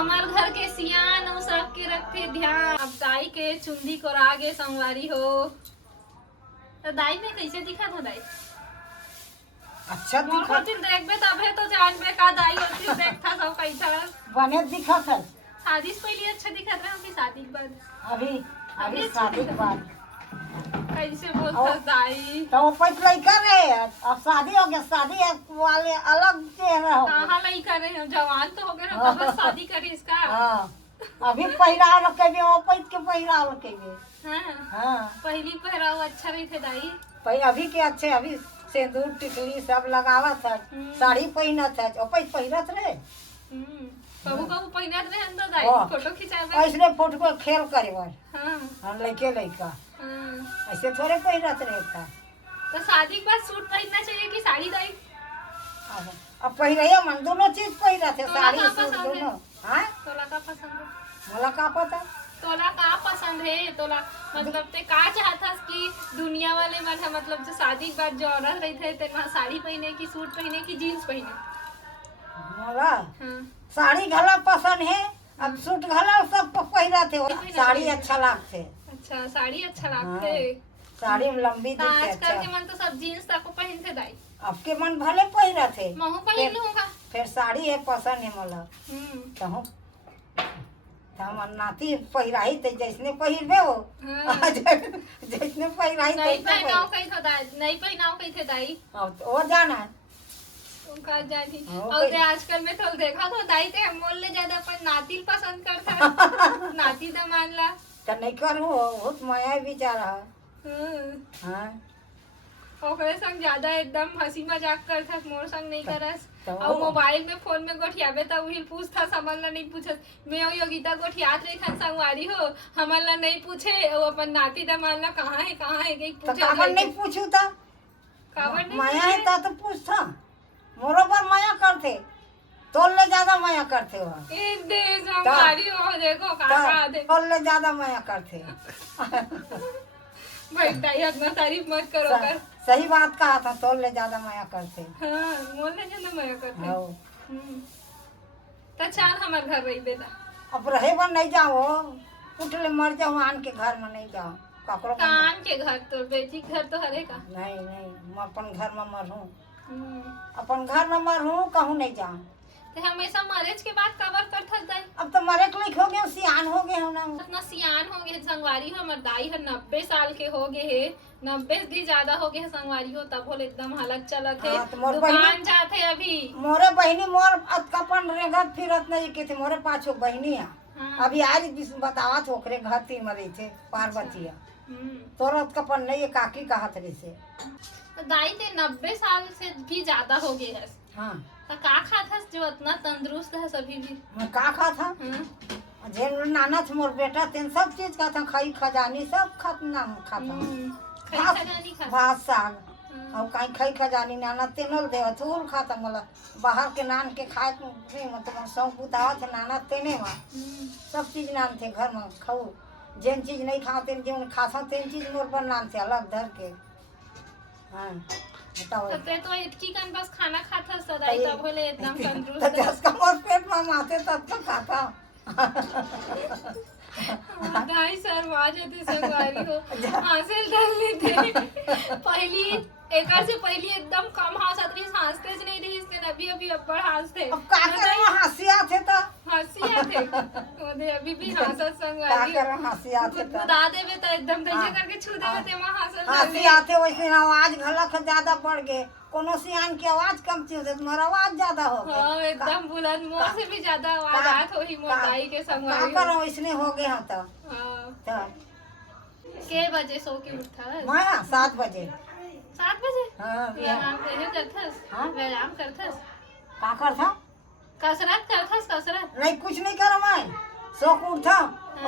हमार घर के सियान और सबके रखते ध्यान। अब दाई के चुंदी को आगे संगवारी हो तो दाई में कैसे दिखा था दाई? अच्छा मोर दिखा दिन देखबे तबे तो जानबे का दाई होती देखता सब कैसा बने दिखा था। शादी से पहले अच्छा दिखत रहा कि शादी के बाद? अभी अभी अच्छा शादी के बाद कैसे बोलता दाई? तो वो पैस लड़का रहे अब शादी हो गया। शादी वाले अलग चेहरा हो गया। कहाँ नहीं कर रहे हो, जवान तो हो गए हो तब शादी करे इसका। हाँ अभी पहराव रखे वो पैस के पहराव रखे। हाँ हाँ पहली पहराव अच्छा रही थे दाई। अभी के अच्छे अभी सिंदूर टिकली सब लगावा था। साड़ी पहनत है और पैस पहनत रहे। कबू कबू पहनत रहे अंदर दाई हाँ। फोटो खिंचावे। ऐसने फोटो को खेल करे बार हाँ हम लड़के लड़का हाँ। ऐसे थोड़े पहनत रहे था। तो शादी के बाद सूट पहनना चाहिए कि साड़ी दाई? अब पहिरैया मन दोनों चीज पहिरा थे। तोला साड़ी का सूट पसंद है? दोनों। हाँ तोला का पसंद है? मला का पता। तोला का पसंद है? तोला मतलब ते का चाहता कि दुनिया वाले मन है मतलब जो शादी के बाद जो औरत रही थे तेरे साड़ी पहने की सूट पहने की जीन्स पहने? मला हाँ साड़ी घला पसंद है। अब सूट घला सब पहिरा थे। साड़ी अच्छा लागते। अच्छा साड़ी अच्छा लागते। साड़ी में लंबी तो दिखते आजकल के अच्छा। मन तो सब जीन्स तक को पहनते दाई। अब के मन भले पहिरा थे। महू पहन लूंगा। फिर साड़ी है पसंद है मला। कहूँ हमर नाती पहिराही थे जैसने पहिरबे हो। हाँ। जैसने पहिराही नहीं तैसने पहनाओ कहीं तो दाई, नहीं पहनाओ कहीं थे दाई। वो जाना है। उनका जानी हाँ, और कहीं- ते आजकल में तो देखा तो दाई ते मोल ले ज्यादा अपन नाती पसंद करता। नाती दमान ला। तो नहीं करू बहुत माया विचार है। हाँ। हाँ ओकरे संग ज्यादा एकदम हंसी मजाक करता मोर संग नहीं करस। तो और मोबाइल में फोन में गोठियाबे त वही पूछता समन ला नहीं पूछत। मैं और योगिता गोठियात रही खन संगवारी हो हमन ला नहीं पूछे और अपन नाती दमान ला कहाँ है कहीं तो पूछे। काबर नहीं पूछू था। काबर नहीं माया पूछे? है तो पूछता। मोरो पर माया करते तोल ले ज्यादा माया करते हो। एक दे संगवारी हो देखो काका दे तोल ले ज्यादा माया करते। भाई दाई अपना तारीफ मत करो कर। सही बात कहा था तोल ले ज्यादा माया करते। हाँ मोल ले जाना मया करते। हाँ। तो चाल हमार घर रही बेटा। अब रहे पर नहीं जाओ उठले मर जाओ आन के घर में नहीं जाओ ककरो मन- कान के घर तो बेटी घर तो हरे का। नहीं नहीं मैं अपन घर में मरूं। अपन घर में मरूं कहूँ नहीं जाऊं। तो हमेशा मैरिज के बाद कवर करता दाई। अब तो मरे के हो गए सियान हो गए हो ना। इतना सियान हो गए संगवारी हो हमर दाई है 90 साल के हो गए है 90 भी ज्यादा हो गए है संगवारी हो तब बोले एकदम हालत चलत है। हाँ, तो मोर दुकान बहिनी- जाते अभी। मोरे बहनी मोर अतकपन रेगत फिरत नहीं के थे। मोरे पाछो बहनी है। हाँ। अभी आज बतावत ओकरे घर तीन मरे थे पार्वती तोरत कपन नहीं काकी कहत रही से। तो दाई ते 90 साल से भी ज्यादा हो गए है। हाँ तो का खाता जो इतना तंदुरुस्त है सभी भी? मैं का खा था हाँ। जेन नाना थे मोर बेटा तेन सब चीज का था खाई खजानी सब खाता खाता खा खजानी खा। भात साग और कहीं खाई खजानी नाना तेनल दे थूल खाता मला बाहर के नान के खाए मतलब सौंप बुतावा थे नाना तेने में सब चीज नान थे घर में खाऊ जेन चीज नहीं खाओ तेन जो खाता तेन चीज मोर पर नान थे अलग धर के। हाँ बताओ तो ते तो इतकी कन बस खाना खाता सदाई तो तब बोले एकदम तो तंदुरुस्त। जस का मोर पेट में माते तब तो खाता। दाई सर वाजे थे संगवारी हो हासिल डाल लेते पहली एकर से पहली एकदम कम हंसत रही हंसते ज नहीं रही इसने अभी अभी अब्बड़ हंसते। अब का करे हंसिया थे तो हंसी आते ओदे अभी भी हंसत का संगवारी करे हंसिया थे तो गुदगुदा देवे तो एकदम कैसे हाँ। करके छू देवे ते वहां हंसल हंसी आते वैसे आवाज घलक ज्यादा बढ़ गए कोनो सियान की आवाज कम थी होते तुम्हारा आवाज ज्यादा हो गई। हां एकदम बुलंद मोर से भी ज्यादा आवाज आत होई मोर दाई के का संगवारी। करो वैसने हो गए हैं तो हां के बजे सो के उठा? मैं 7 बजे 7 बजे। हाँ व्यायाम करे करथस? हाँ? व्यायाम करथस? का कर था कसरत करथस? कसरत नहीं कुछ नहीं करो मैं सो को उठा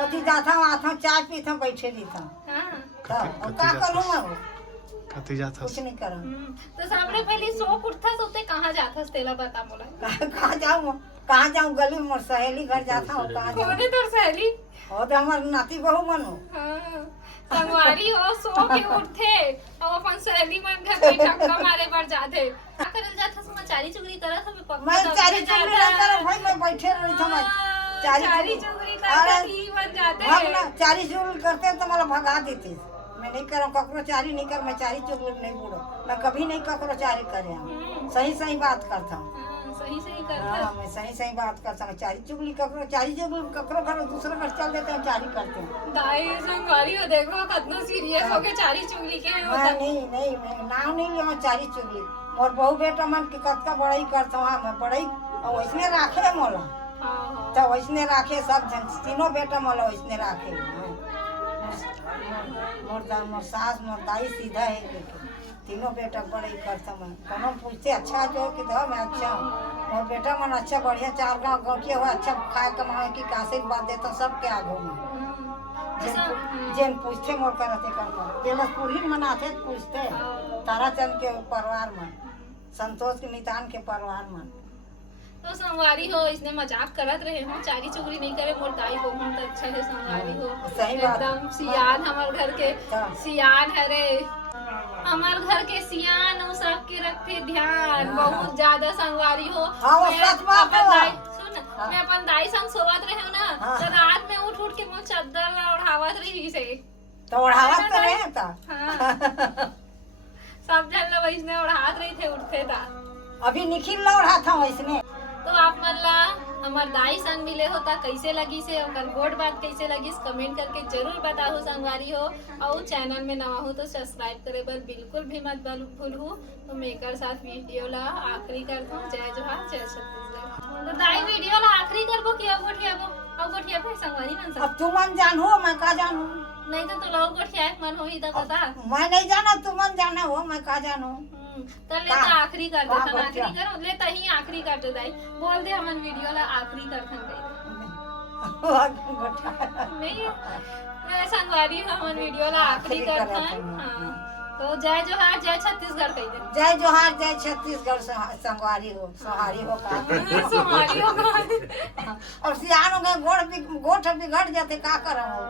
ओती जाता आता चाय पीता बैठे रही था हां। तब और का करूं मैं कति जात कुछ नहीं करो। तो सबरे पहले सो उठथस होते कहां जाथस तेला बता मोला। कहाँ जाऊँ गली में मोर सहेली घर जाता हूँ कहाँ जाऊँ कोने तोर सहेली? हो तो हमार नाती बहू मनो। हां संगवारी हो सो के उठथे और अपन सहेली मन घर पे टक्का मारे बर जाथे। का करल जाथस? मैं चारी चुगली करत हमें पक्का। मैं चारी चुगली नहीं करो भाई मैं बैठे रही था मैं चारी चुगली करके ही बन जाते हम हैं। ना चारी चुगली करते तो मला भगा देते। मैं नहीं करूँ ककरो चारी नहीं कर, मैं चारी चुगली नहीं बुड़ो, मैं कभी नहीं ककरो चारी करे। हम सही सही बात करता हूँ। सही सही करते हाँ, मैं सही सही बात करता हूँ। चारी चुगली ककरो घर दूसरे घर चल देते हैं, चारी करते हैं। दाई संगवारी हो देखो कितना सीरियस हो के चारी चुगली के मैं नहीं नहीं मैं नाम नहीं लिया, मैं चारी चुगली और बहू बेटा मन के कतका बड़ाई करता हूँ। मैं बड़ाई वैसने राखे मोला, तो वैसने राखे सब जन, तीनों बेटा मोला वैसने राखे। मोर सास मोर दाई सीधा है लेके तीनों बेटा बड़ाई करता। मैं कोनो पूछते अच्छा जो कि दो मैं अच्छा हूँ। मोर बेटा मन अच्छा बढ़िया 4 गाँव के हो, अच्छा खाए कमाए की कासे बात देता सबके आगो में। जेन पूछते मोर करते करता जेलस पूरी मनाते पूछते ताराचंद के परिवार में, संतोष के नितान के परिवार में। तो संगवारी हो इसने मजाक करत रहे हो, चारी चुगली नहीं करे। मोर दाई बहुत अच्छा है संगवारी हो, सही बात। एकदम सियान हमार घर के सियान हरे, हमार घर के सियान उ सब के रखे ध्यान बहुत ज्यादा संगवारी हो। मैं अपन दाई संग सोवत रहे हो ना, तो रात में उठ उठ के मुझ चादर ओढ़ावत रही से, तो ओढ़ावत तो रहे था। सब जन लोग इसने ओढ़ात रही थे उठते था। अभी निखिल ओढ़ा था वैसने। तो आप मतलब हमार दाई संग मिले होता कैसे लगी से और गोड बात कैसे लगी कमेंट करके जरूर बताओ संगवारी हो। और चैनल में नवा हो तो सब्सक्राइब करे पर बिल्कुल भी मत भूलू। तो मैं एक साथ वीडियो ला आखिरी करता हूँ। जय जोहार जय छत्तीसगढ़। तो दाई वीडियो ला आखिरी करबो कि अब गोठिया पे संगवारी ना सब। अब तू मन जानू मैं का जानू, नहीं तो लोग गोठिया मन हो ही तो कथा मैं नहीं जाना, तू मन जाना हो मैं का जानू। तो ले तो आखिरी कर दे, आखिरी करो ले तो ही आखिरी कर दे दाई, बोल दे हमन वीडियो ला आखिरी करथन नहीं मैं संगवारी हमन वीडियो ला आखिरी करथन। हां तो जय जोहार जय छत्तीसगढ़ कह दे। जय जोहार जय छत्तीसगढ़ संगवारी हो सोहारी हो का सोहारी हो और सियान हो गए गोठ बिगड़ जाते का करम हो।